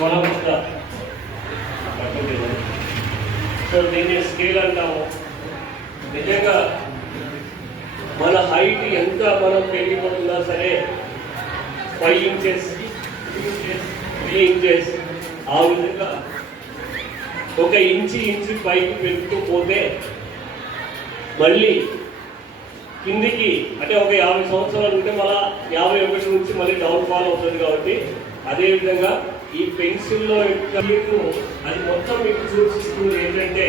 Kollam so దీన్ని scale అంటాము. నిజంగా మన హైట్ ఎంత మనం పెరిగిపోతున్నా సరే 5 ఇంచెస్ 3 ఇంచెస్ ఆ విధంగా ఒక ఇంచి పైకి పెరుగుతూ పోతే మళ్ళీ కిందికి అంటే ఒక 50 సంవత్సరాలు ఉంటే మళ్ళీ 51 నుంచి మళ్ళీ డౌన్ ఫాల్ అవుతుంది. కాబట్టి అదేవిధంగా ఈ పెన్సిల్లో మీకు అది మొత్తం మీకు సూచిస్తుంది ఏంటంటే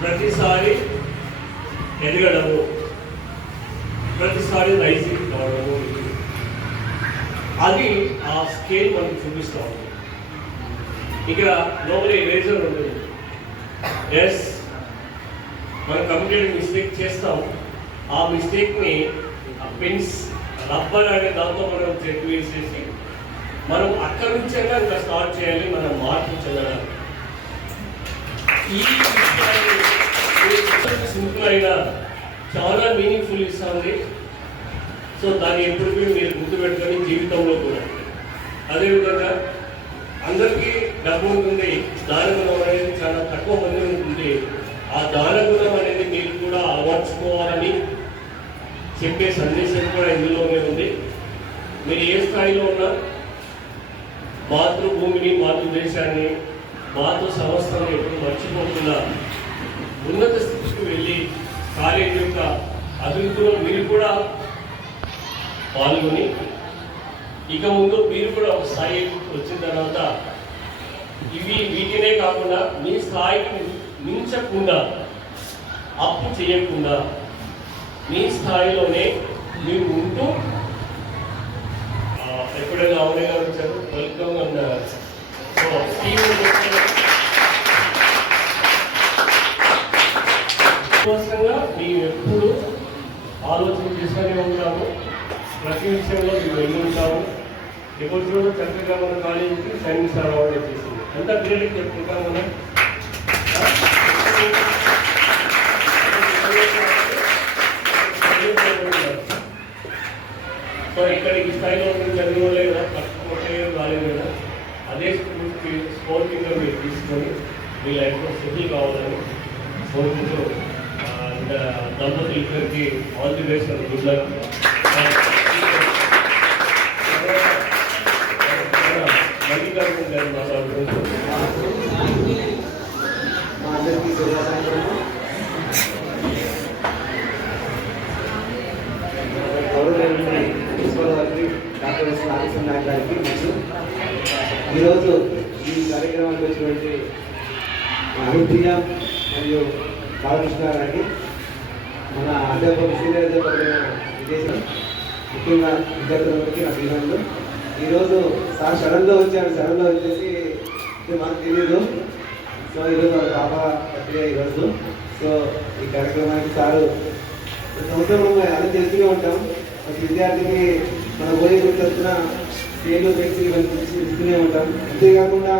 ప్రతిసారి ఎదగడము, ప్రతిసారి రైజింగ్ కావడము, అది ఆ స్కేల్ మనకు చూపిస్తూ ఉంది. ఇక్కడ లోపల ఎరేజర్ ఉంటుంది. ఎస్, మనం కంప్యూటర్ మిస్టేక్ చేస్తాం. ఆ మిస్టేక్ని ఆ పెన్స్ రబ్బర్ అనే దాంతో మనం చెక్ వేసేసి మనం అక్కడి నుంచే ఇంకా స్టార్ట్ చేయాలి మనం మార్పు చెందడానికి. ఈ సింపుల్ అయినా చాలా మీనింగ్ఫుల్ ఇస్తుంది. సో దాన్ని ఎప్పటికీ మీరు గుర్తుపెట్టుకొని జీవితంలో కూడా. అదేవిధంగా అందరికీ డబ్బు ఉంటుంది, దానగుణం అనేది చాలా తక్కువ మంది ఉంటుంది. ఆ దానగుణం అనేది మీరు కూడా అలవర్చుకోవాలని చెప్పే సందేశం కూడా ఇందులోనే ఉంది. మీరు ఏ స్థాయిలో ఉన్నా మాతృభూమిని, మాతృదేశాన్ని, మాతృ సంస్థను ఎప్పుడు మర్చిపోకుండా ఉన్నత స్థితికి వెళ్ళి కాలేజీ యొక్క అభివృద్ధిలో మీరు కూడా పాల్గొని ఇక ముందు మీరు కూడా ఒక స్థాయి వచ్చిన తర్వాత వీటినే కాకుండా మీ స్థాయికి మించకుండా, అప్పు చేయకుండా మీ స్థాయిలోనే మీరు ఉంటూ ఎప్పుడైనా అవునగా వచ్చారు వెల్కమ్ అండ్ కోసంగా మేము ఎప్పుడు ఆలోచన చేస్తూనే ఉంటాము. ప్రతి విషయంలో మేము వెళ్ళి ఉంటాము. ఎప్పుడు చూడ చక్కగా మన కాలేజీకి సైన్స్ సార్ అవార్డు చేసింది. అంతా క్రెడిట్ చెప్పుకుంటాం మనం. సో ఇక్కడికి స్థాయిలో చదివలే కదా, తక్కువ రాలేదు కదా, అదే స్పోర్టింగ్గా మీరు తీసుకొని మీ లైఫ్లో సెటిల్ కావాలని కోరుకుంటూ దంపతులకి all the best and good luck. Mallikarjuna గారు మాట్లాడుకుంటూ మా అందరికీ ప్రిన్సిపల్ గారికి, డాక్టర్ ఎస్ నాగేశ్వర నాయక్ గారికి మరియు ఈరోజు ఈ కార్యక్రమానికి వచ్చినటువంటి అనుప్రియ మరియు బాలకృష్ణ గారికి, మన అధ్యాపకులు సీనియర్ అధ్యాపకులైన విదేశం, ముఖ్యంగా విద్యార్థులందరికీ నా అభినందనలు. ఈరోజు సార్ సడన్గా వచ్చారు. సడన్గా వచ్చేసి మనకు తెలియదు. సో ఈరోజు వాళ్ళ పాప బర్త్డే ఈరోజు. సో ఈ కార్యక్రమానికి సారు సంవత్సరం అన్నీ తెలుస్తూనే ఉంటాం. ప్రతి విద్యార్థికి మన పోయి గుర్తొస్తున్న పేర్లు పెట్టి ఇస్తూనే ఉంటాం. అంతేకాకుండా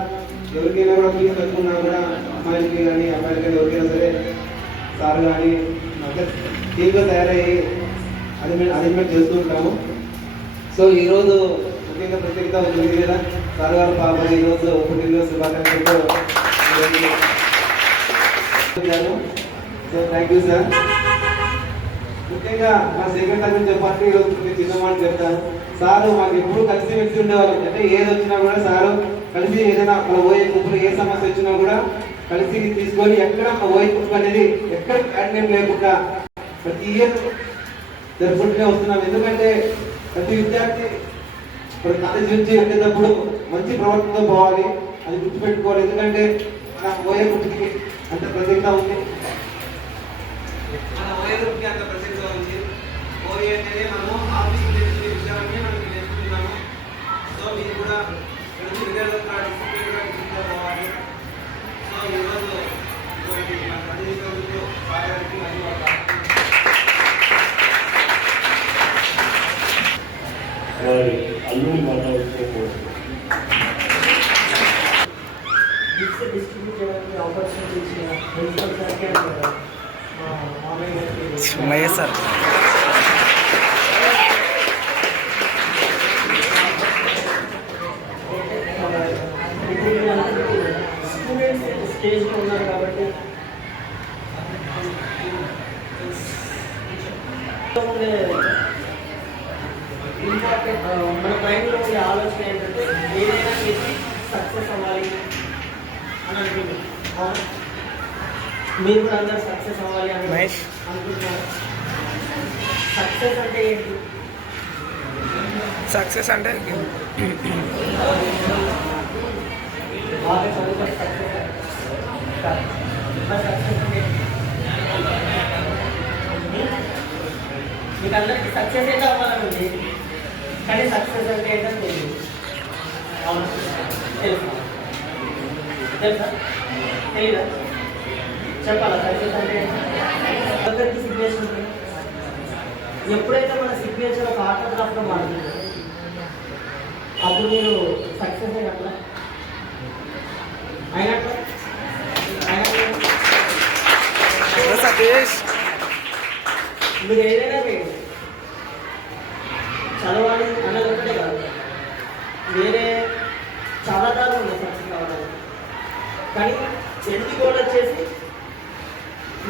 ఎవరికైనా కూడా ఫీజు కట్టుకున్నా కూడా అమ్మాయిలకి కానీ అబ్బాయిలకి కానీ ఎవరికైనా సరే సార్ కానీ టీమ్గా తయారయ్యి అరేంజ్మెంట్ చేస్తూ ఉంటాము. సో ఈరోజు ముఖ్యంగా ప్రత్యేకత ఉంటుంది కదా, సార్ గారు పాప ఈరోజు పుట్టినరోజు శుభాకాంక్షలతో. So thank you sir. ముఖ్యంగా మా సెకండ్ తరగతి చెప్పాలంటే ఈరోజు చిన్నమాట చెప్తాను. సారు మాకు ఎప్పుడు కలిసి మెలిసి ఉండేవాళ్ళం. అంటే ఏది వచ్చినా కూడా సారు కలిసి ఏదైనా మన పోయే కుప్పలు ఏ సమస్య వచ్చినా కూడా కలిసి తీసుకొని ఎక్కడ మన పోయే కుప్ప అనేది ఎక్కడ క్యాండిడేట్ లేకుండా ప్రతి ఇయర్ జరుపుకుంటూనే వస్తున్నాం. ఎందుకంటే ప్రతి విద్యార్థి కాలేజీ నుంచి వెళ్ళేటప్పుడు మంచి ప్రవర్తనతో పోవాలి, అది గుర్తుపెట్టుకోవాలి. ఎందుకంటే మన పోయే కుప్పకి అంత ప్రత్యేకత ఉంది, మన పోయే కుప్పకి అంత ప్రత్యేకత ఉంది. పోయే అనేది మనము ఆఫీస్ విషయాన్ని మనం నేర్చుకుంటున్నాము. సో మీరు కూడా విద్యార్థులు పోవాలి. సో ఈరోజు వారి అల్లుని మాట్లాడుకోకూడదు. సార్ స్టేజ్లో ఉన్నారు కాబట్టి ఉండే ఇంపార్టెంట్ మన మైండ్లో ఉండే ఆలోచన ఏంటంటే ఏదైనా చేసి సక్సెస్ అవ్వాలి అని అనుకుంటున్నాను. మీరు కూడా అందరూ సక్సెస్ అవ్వాలి అని అనుకుంటున్నారు. సక్సెస్ అంటే ఏంటి? సక్సెస్ అంటే బాగా చదువుకొని సక్సెస్ అంటే మీకు అందరికీ సక్సెస్ అయితే అవ్వాలని ఉంది, కానీ సక్సెస్ అంటే ఏంటని తెలియదు. అవునా? తెలుసా? తెలీదా? చెప్పాలా సక్సెస్ అంటే అందరికీ సిగ్నేచర్ ఉంటుంది. ఎప్పుడైతే మన సిగ్నేచర్ ఒక ఆటోగ్రాఫ్లో మారుతుందో అప్పుడు మీరు సక్సెస్ అయినట్లా అయినట్లా సతీష్. మీరు ఏదైనా చేయండి, చదవాలి అన్నది ఒకటే కాదు, వేరే చాలా దారులు ఉన్నాయి సక్సెస్ కావడానికి. కానీ ఎందు గోల్ వచ్చేసి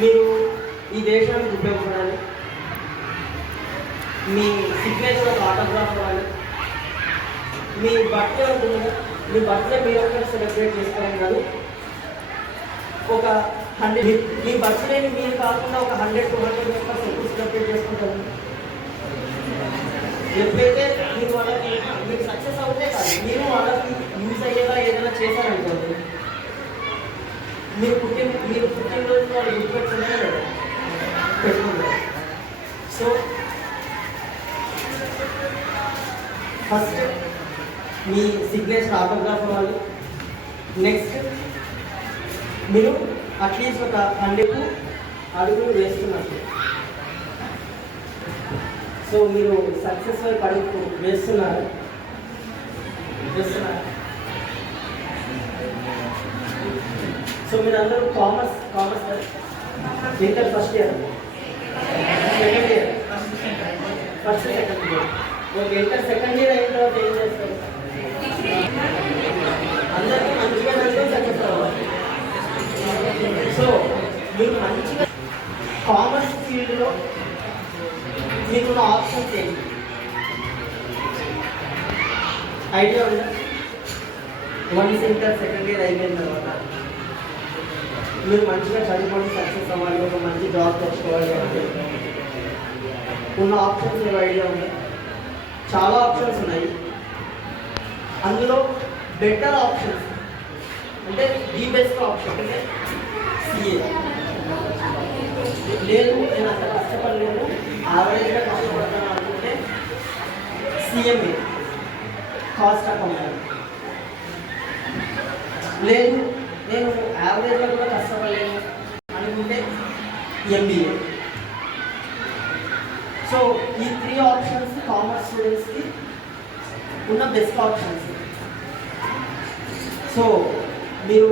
మీరు ఈ దేశానికి ఉపయోగపడాలి, మీ సిగ్నేచర్ ఒక ఆటోగ్రాఫ్ అవ్వాలి, మీ బర్త్డే ఉంటుంది కదా, మీ బర్త్డే మీరు ఒక్కరు సెలబ్రేట్ చేసుకోవడం కాదు, ఒక 100 మీ బర్త్డేని మీరు కాకుండా ఒక 100-200 మెంబర్స్ ఎప్పుడు సెలబ్రేట్ చేసుకుంటారు. ఎప్పుడైతే మీరు వాళ్ళకి మీకు సక్సెస్ అవుతే కాదు, మీరు వాళ్ళకి యూజ్ అయ్యేలా ఏదైనా చేశారనుకోండి, మీరు పుట్టినరోజు వాళ్ళు గుర్తుపెట్టుకుంటే లేదా పెట్టుకుంటారు. సో ఫస్ట్ మీ సిగ్నేచర్ ఆటోగ్రాఫ్ అవ్వాలి. నెక్స్ట్ మీరు అట్లీస్ట్ ఒక 100 అడుగులు వేస్తున్నట్టు. సో మీరు సక్సెస్ వైపు అడుగు వేస్తున్నారు. సో మీరు అందరూ commerce inter first year, second year, second year. Okay, inter second year అయిన తర్వాత ఏం చేస్తారు? అందరికీ మంచిగా సక్సెస్ అవ్వాలి. సో మీరు మంచిగా కామర్స్ ఫీల్డ్లో మీకున్న ఆప్షన్స్ ఏంటి ఐడియా ఉందా? వన్స్ ఇంటర్ సెకండ్ ఇయర్ అయిపోయిన తర్వాత మీరు మంచిగా చదువుకొని సక్సెస్ అవ్వాలి, ఒక మంచి జాబ్ తెచ్చుకోవాలి అంటే ఉన్న ఆప్షన్స్ ఏదో ఐడియా ఉంది. చాలా ఆప్షన్స్ ఉన్నాయి. అందులో బెటర్ ఆప్షన్స్ అంటే ది బెస్ట్ ఆప్షన్ అంటే సిఏ. లేదు నేను అంత కష్టపడలేదు, యావరేజ్గా కష్టపడతాను అనుకుంటే సిఎంఏ, కాస్ట్ అకౌంటెంట్. లేదు నేను యావరేజ్గా కూడా కష్టపడలేను అనుకుంటే ఎంబీఏ. సో ఈ 3 ఆప్షన్స్ కామర్స్ స్టూడెంట్స్కి ఉన్న బెస్ట్ ఆప్షన్స్. సో మీరు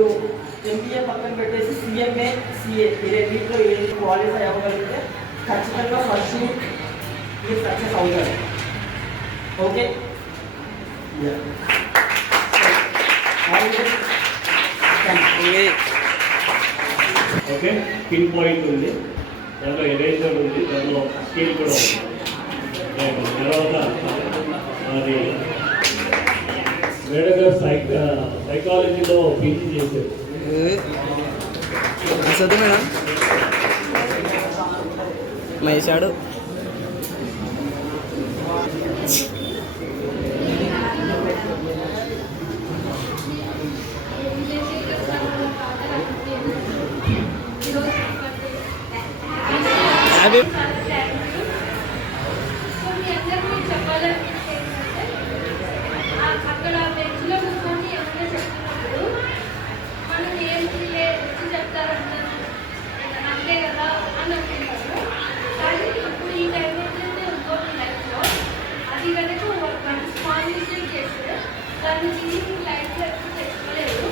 ఎంబీఏ పక్కన పెట్టేసి సిఎంఏ, సిఏ ఈ రెండింటిలో ఏది క్వాలిఫై అవ్వగలిగితే ఖచ్చితంగా ఫస్ట్ మీరు సక్సెస్ అవుతారు. Okay, okay. పిన్ పాయింట్ ఉంది, దాంట్లో ఎరేజర్ ఉంది, దాంట్లో స్కేల్ కూడా ఉంది. తర్వాత అది మేడం గారు సైకాలజీలో పీజీ చేశారు. చదువు మేడం మహేశాడు. హ్యాపీ అక్కడ బెంచ్లో కూర్చొని ఏమైనా చెప్తున్నప్పుడు మనం ఏంటి చెప్తారంటే అంతే కదా అని అనుకుంటారు. కానీ ఇప్పుడు ఈ టైం ఏంటంటే ఇంకోటి లైఫ్లో అది కనుక వన్ స్మాల్ మిస్టేక్ చేస్తే దాన్ని తిరిగి లైఫ్లో ఎప్పుడు తెచ్చుకోలేదు.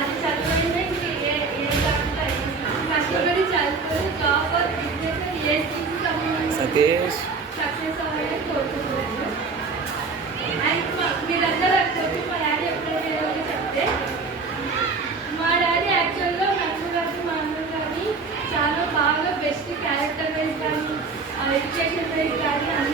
అది చదువులైనా ఇంక ఏ దాంట్లో కష్టపడి చదువుకొని జాబ్ బిజినెస్ ఏ స్కిల్స్ సతీష్ సక్సెస్ అవ్వాలని కోరుకుంటున్నాను. అండ్ మీరందరూ అనుకోవచ్చు మా డాడీ ఎప్పుడైనా చెప్తే, మా డాడీ యాక్చువల్గా ఎడ్యుకేషన్ వైజ్ కానీ